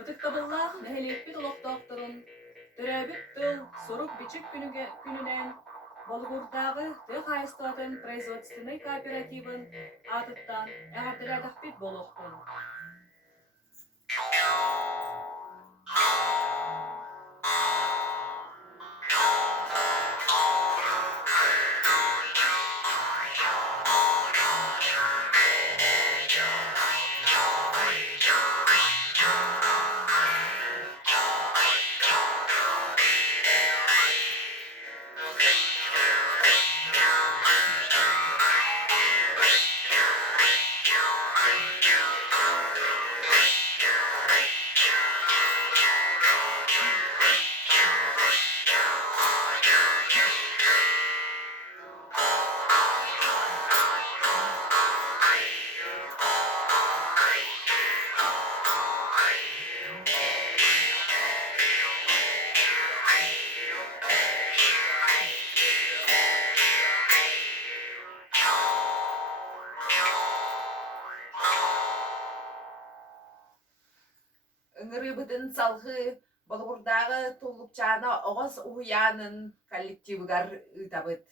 Ытыктабыллаах нэһилииппит олохтоохторун, төрөөбүт тыл сурук бичик күнүнэн Болгурдагы тыах айстуатын производственный кооперативын атыттан эҕэрдэрээтэхпит болохтун. Ыңырыбытын салгы Болгурдагы туллукчаана оҕос уһуяанын коллективыгар ыытабыт.